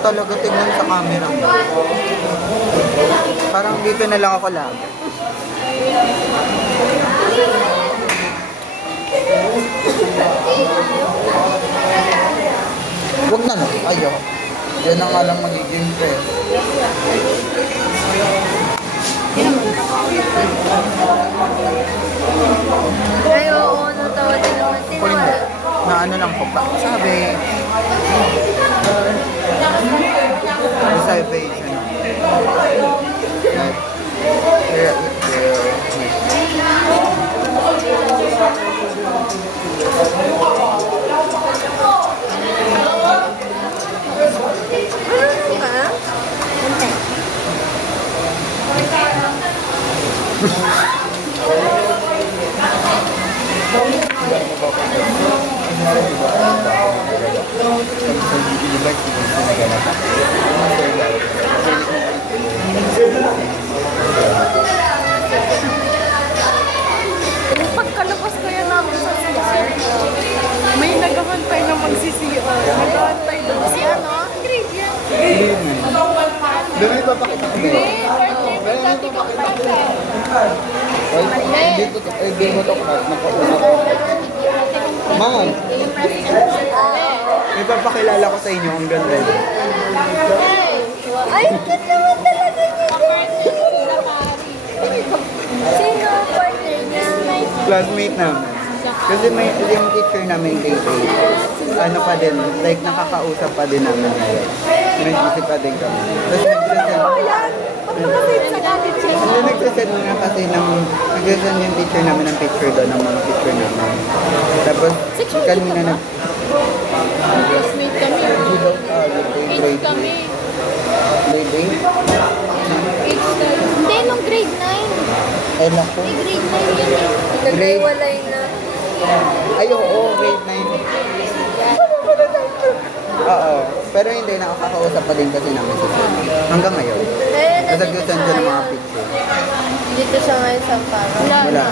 talaga tignan sa camera. Parang dito na lang ako lagi. Huwag na no, ayaw. Yan na nga lang magiging press. Ay, oo, natawa din naman. Tinawala. Na ano lang po ba? Sabi. Sabi. Ano ba? Yung pagkalabas kaya namin sa CR, may nagahantay na magsisiyo. Nagahantay doon. Si ano? Grade yan. Doon may papakita ko ba? Dati ko Hindi mo ito nakausap. Ma'am, may papakilala ko sa inyo ang ganda. Ay, cute naman talaga niya. Sino partner niya? Classmate namin. Kasi may yung teacher namin grade 8. Ano pa din, like nakakausap pa din namin ngayon. May isip pa din kami. Tapos nag-present. Pagkakasave sa gadget siya. Hindi nag-present nga kasi nag-present yung teacher namin ng picture doon, ng mga picture namin. Tapos kanina nag... Classmate kami. Age Grade kami. 8. Grade 8? Age tayo. Hindi, nung grade 9. Ay, naku. May grade 9 yun eh. Nagkaiwalay na. Ay, oo, grade 9. Oo. Pero hindi, nakakausap pa din kasi namin sa school. Hanggang ngayon. Eh, Kasi nandito gusto siya niya ng mga ngayon. picture. Dito siya ngayon sa Amparo. Wala.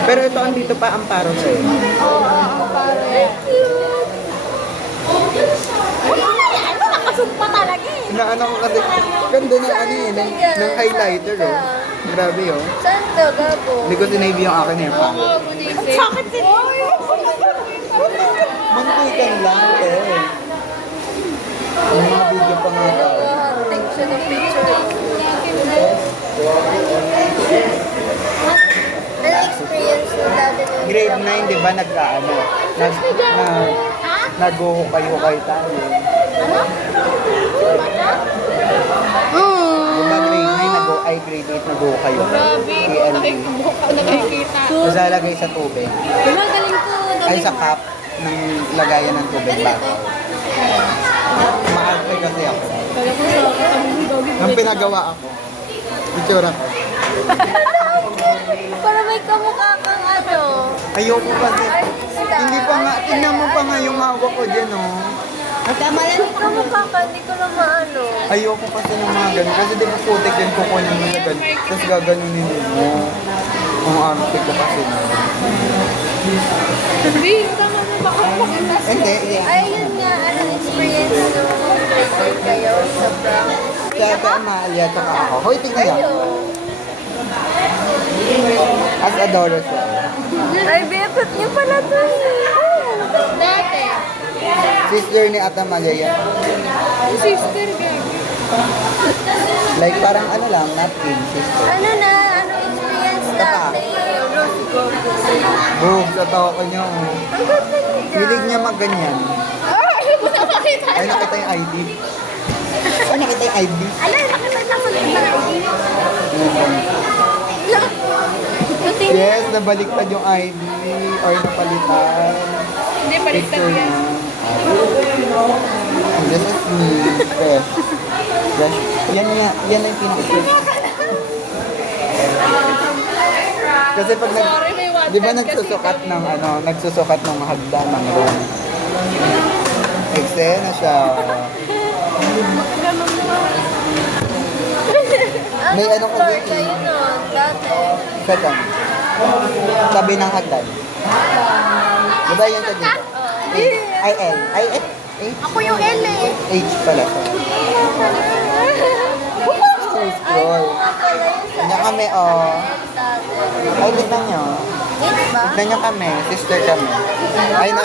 Pero ito, andito pa ang paro sa'yo. Oo, Amparo yan. Nakasumpa talaga eh. Inaano ko kasi, ganda na ano yun, ng highlighter oh. Grabe oh. Saan ka, Gabo? Hindi ko sinave yung akin eh. Paano? Bakit si Mantikan lang eh. Yung mga video pa nga Ano, tayo. take siya ng picture. Ano experience mo dati nung Grade 9, di ba, nagkaano? Nag-hukay-hukay tayo. Di ba, grade 9, ay grade 8, nag-hukay yun. Grabe, TLB. nakikita. Tapos lalagay sa tubig. Gumagaling ko. Ay, sa cup ng lagayan ng tubig ba? Maarte kasi ako. Kaya ko sa Nang pinagawa ako, itsura ko. para may kamukha kang ano. Ayoko kasi. Artista. Hindi pa nga, tingnan mo pa nga yung hawak ko dyan, oh. May kamukha ka, hindi ko na maano. Ayoko kasi ng mga ganun. Kasi di ba putik yan, kukunin mo na ganun. Tapos gaganunin mo. Ang arte ko kasi na. Hindi, tama na baka makita. Hindi, Ay, yun nga, ano experience nung grade kayo sa prank? Kaya ka Amalia, tsaka ako. Hoy, tingnan yan. Ayo. As adolescent. Ay, BFF niyo pala to eh. Dati. Sister ni Ate Amalia yan. Ang sister, gagi. Like parang ano lang, napkin, sister. Ano na, ano experience dati? Boom, sa tao ko nyo. Ang ganda niya. Hilig niya magganyan. Ay, mo na makita. Ay, nakita yung ID. Ay, nakita yung ID. Alay, nakita sa mga Yes, nabaliktad yung ID or napalitan. Hindi, baliktad Picture yan. na. This is me. Fresh. Fresh. Yan nga, yan ang pinaka-fresh. Kasi pag nag... Sorry, may one Di ba time nagsusukat ng ano, nagsusukat ng hagdan ng room? Eksena siya. Ganun na. May ano Ano kasi, floor kayo nun, dati? second. Sabi ng hagdan. Di ba yun sa dito? Ay, L. Ay, L. H? Ako yung L eh. H pala siya. Scroll. Kanya kami, oh. Ay, tignan nyo. Dito ba? Tignan nyo kami. Sister kami. Ay, na.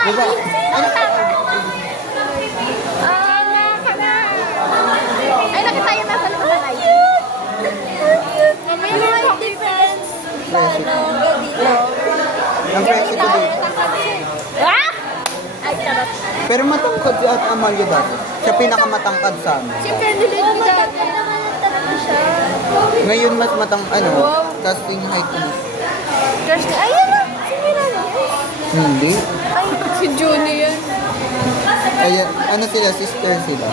Diba? Ay, nakita yung nasa loob na live. Ano yung difference? Paano ka dito? Ang friendship ko dito. Ah! Ay, charot. Pero matangkad si Ate Amalia dati. Siya pinakamatangkad sa amin. Si Kennedy Oh, dati. maganda naman talaga siya. Ngayon mas casting height ko na. Crush niya. Ayun na! Si Miranda. Hindi. Ay, Si Junie yan. Ayan, ano sila, sister sila.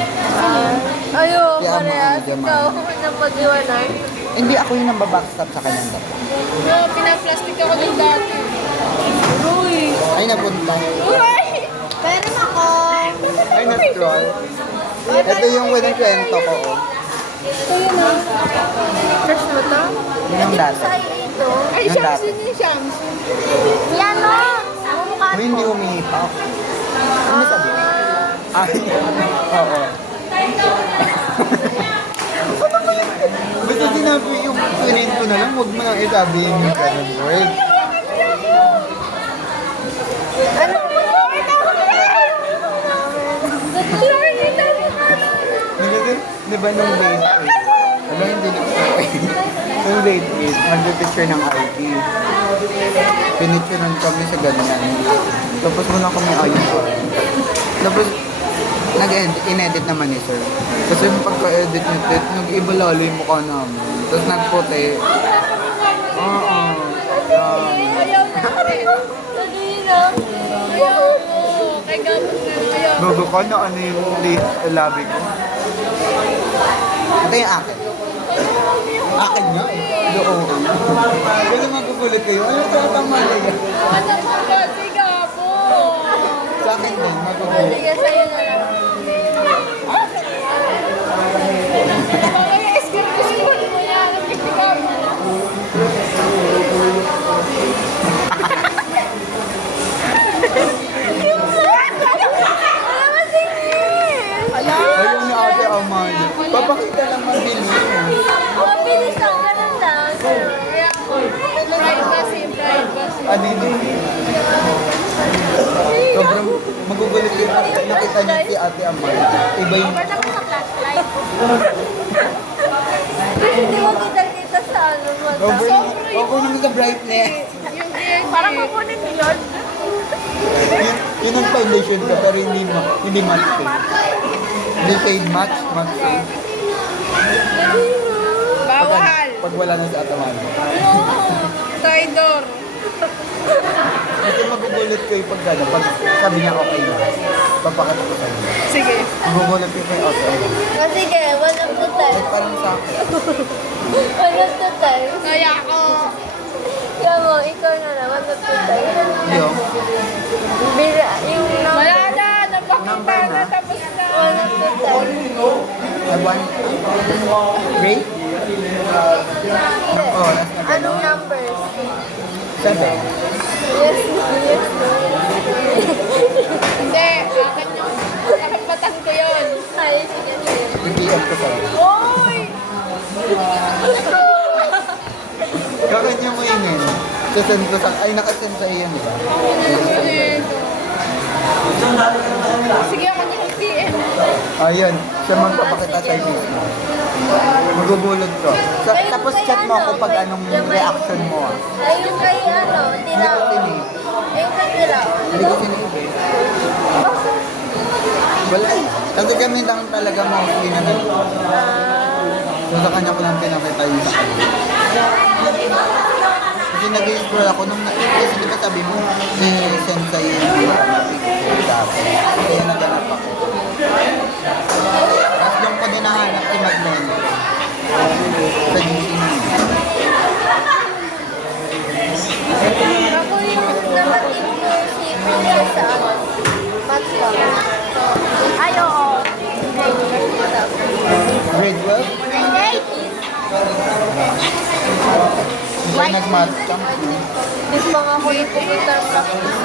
ayoko Kaya parehas. mga Ikaw na pag-iwanan. Hindi ako yung nambabakstop sa kanyang dati. No, pinaplastic ako din dati. Uy! Ay, napunta. Uy! Pero ako. Ay, na-scroll. Ito yung walang kwento ko. Oh. Ito yun ah. Crush mo to? Yun yung dati. Sa ito. Ay, Yung Shamsi dati. ni Shamsi. Yan o! Ang mukha May hindi mo. umihipak. Ano sabi? Ay, oo. Basta sinabi yung tunin ko na lang, huwag mo nang isabi yung ganun word. Ano mo? Di ba nung date 8? Alam, hindi na nung date 8, mag-picture ng ID. Pinicturean kami sa ganyan. Tapos muna kami ayun ko. Tapos, nag-inedit naman ni sir. Kasi yung pagka-edit nito, nag-iba lalo yung mukha namin. Tapos nagputi. Oo. Ayaw na rin. Sabihin na. Ayaw mo. Kay Gabon nga. Ayaw. Gogo ko na ano yung labi ko. Ito yung akin. Akin nga eh. Doon. Kasi magugulit kayo. Ano ito ang mali? Ano mo ba si Gabon? Sa akin din, magugulit. Sige, sa'yo na lang. Mga school mo yan. Ang si Gabon. Ayun ni Ate Amalia. Papakita lang mabilis. Mabilis ang ganun lang. Privacy, privacy. Ano yun? Sobrang magugulit yung nakita niya si Ate Amalia. Iba yung... Ba't ako sa flashlight? Hindi mo kita-kita sa ano mo. Over naman sa brightness. Yung parang kukunin ni Lord. Yun ang foundation ko, pero hindi match shade. Hindi shade match shade. Bawal. Pag wala na sa ataman. Traidor. Kasi magugulit ko yung pag gano'n. Pag sabi niya okay na, papakita ko sa inyo. Sige. Magugulit ko yung okay. O sige, one of the time. Like parang sa akin. One of the time. Kaya ako. Kamo, ikaw na lang, one of the time. Yung Bira, yung number. Wala na. Napakita Number na. na. Tapos na. One of the time. one grade? Oo, last na ba? Anong numbers? 7. Yes, yes, no. Hindi. Akin yung nakapatan ko yun. Ay, sige, sige. PM ko sa'yo. Oy! Kakanya mo yun eh. Sasend ko sa... Ay, nakasend sa iyo, di ba? Sige, ako niya yung PM. Ayun, siya magpapakita sa iyo. Magugulog ko. Tapos chat mo ako pag anong reaction mo. Ah. Ay, yung kay ano, Hindi ko Tilao. sinave. Yung kay Tilao. Hindi ko sinave. Wala. Kasi kami lang talaga mostly na nag... So sa kanya ko lang pinakita yung sa kanya. Kasi nag-explore ako nung kasi di ba sabi mo, i-send sa'yo yung video na picture dati. Kaya naganap ako. Tapos doon ko din nahanap si Magdalena. Sa GC na. Ako yung nabatid ko si Princess sa ano, Match lang. Ay, oo. Grade 12? Hindi nag-math camp. Gusto mga ko yung pumunta sa practice.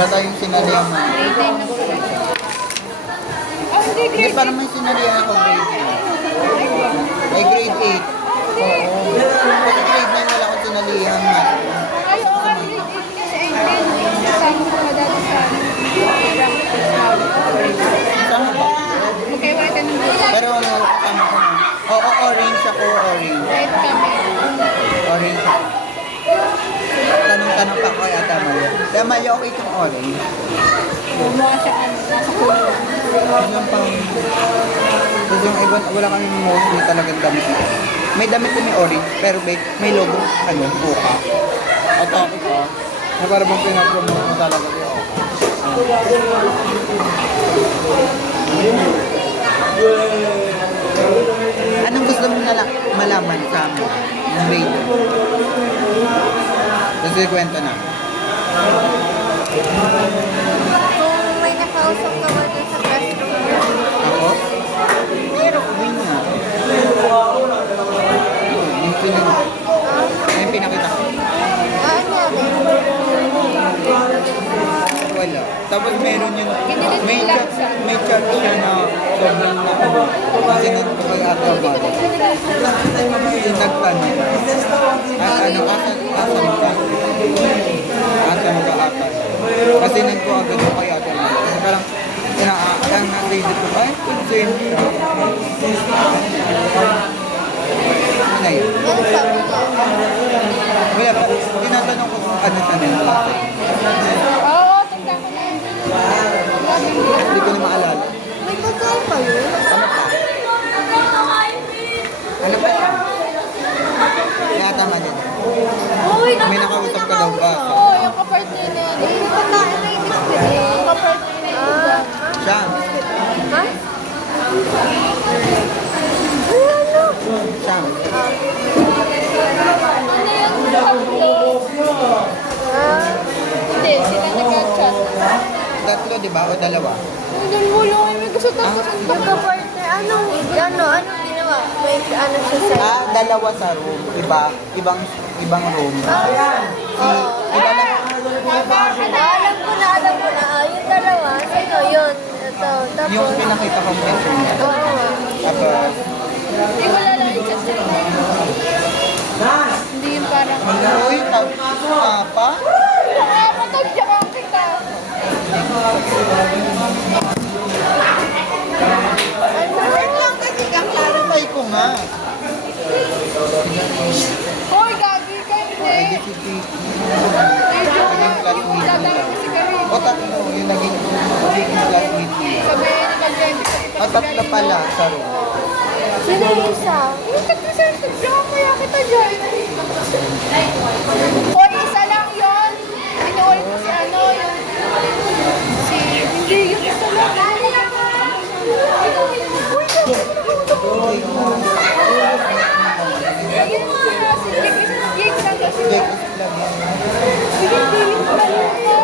Wala tayong sinalihan mo. Grade 9 lang pala siya. Oh, hindi Hindi, grade parang may sinalihan ako grade 8. Ay, grade 8. Oo. Kasi grade 9 wala akong sinalihan. Ay, oo, grade 8 kasi ay grade 8. Kasama ko na dati sa Saan ba? magkaiwala ng grade. Pero ano, kasama ko na. Oo, orange ako, orange. Right kami. Orange ako. Tanong-tanong pa ko kay Ate Amalia. Ate Amalia, okay itong orange? Gumawa siya ano, nasa kulay. Yung pang... Tapos yung iba, wala kami mostly talagang damit. May damit na may orange, pero may logo, ano, buka. At ako ko, na para bang pinapromote mo talaga yung Anong gusto mo malaman sa amin? Ng grade? Kasi kwento na. Kung may nakausap ka ba dun sa classroom mo? Ako? Meron ko win nga. Yung pinakita ko. Wala. Tapos meron yun. May chat siya na sobrang na ano. Kasi nito ko kay Ate Amalia. Yung nagtanong. Ano, asan ka? Asan ka ata? Kasi nagko agad ko kay Ate Amalia. Kasi parang ang nasa isip ko, ay, concern siya. Ano na yun? Ano sabi niya? Wala pa. Tinatanong ko kung ano sa nila. Oo, tanda ko na yun. Hindi ko na maalala. May totoo pa yun? Ano pa? Ano pa siya? Kaya tama din. May nakausap ka daw ba? Oo, yung kapartner na yun. Yung pagkain na yung biscuit. Yung kapartner na yun. Siya. Ha? Siya. Ano yung tatlo? Hindi, sila nag-chat. Tatlo, di ba? O dalawa? Ayun, wala. May gusto tapos ang Yung ka-partner, anong ginawa? May ano siya sa'yo? Dalawa sa room. Ibang room. Oo. Iba lang. Alam ko na. Yung dalawa, sino yun? Ito, tapos... Yung pinakita ko picture niya. Oo. Tapos, Hindi, wala lang yung chat sila. Hindi yung parang... uy, pa? Matagya ka kita. Wait lang kasi kaklarify ko nga. Hoy, gagi ka Ay, hindi. di si Medyo classmate dadami nila. kasi kami. O tatlo, yung naging classmate nila. Kami nag-20 O tatlo pala sa room. Sino yung isa? Yung tatlo sa tagya ka kaya kita dyan. Hoy, isa lang yun. Inuulit ko si ano, yung... Hindi, yung isa lang. Uy, sabi ko na ayun na, si Jake lang kasi. Jake is vlog yan. Pilit pa yun na.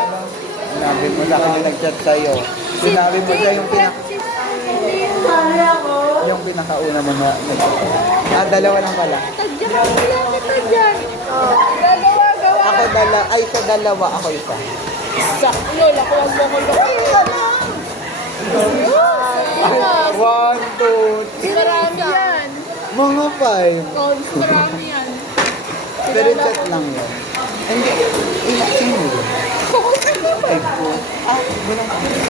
Sinabi mo sa akin yung nag-chat sa'yo. Sinabi mo siya yung yung pinakauna mo na nag-chat. Dalawa lang pala. Tadya ka kaya kita dyan. Dalawa, gawa. Sa dalawa, ako isa. Sakto, lakuwag mo ko lakuwag. One, two, three. Marami yan. Mga five. Oh, marami yan. Pero chat lang yun. Hindi. Sino yun? Five po. Walang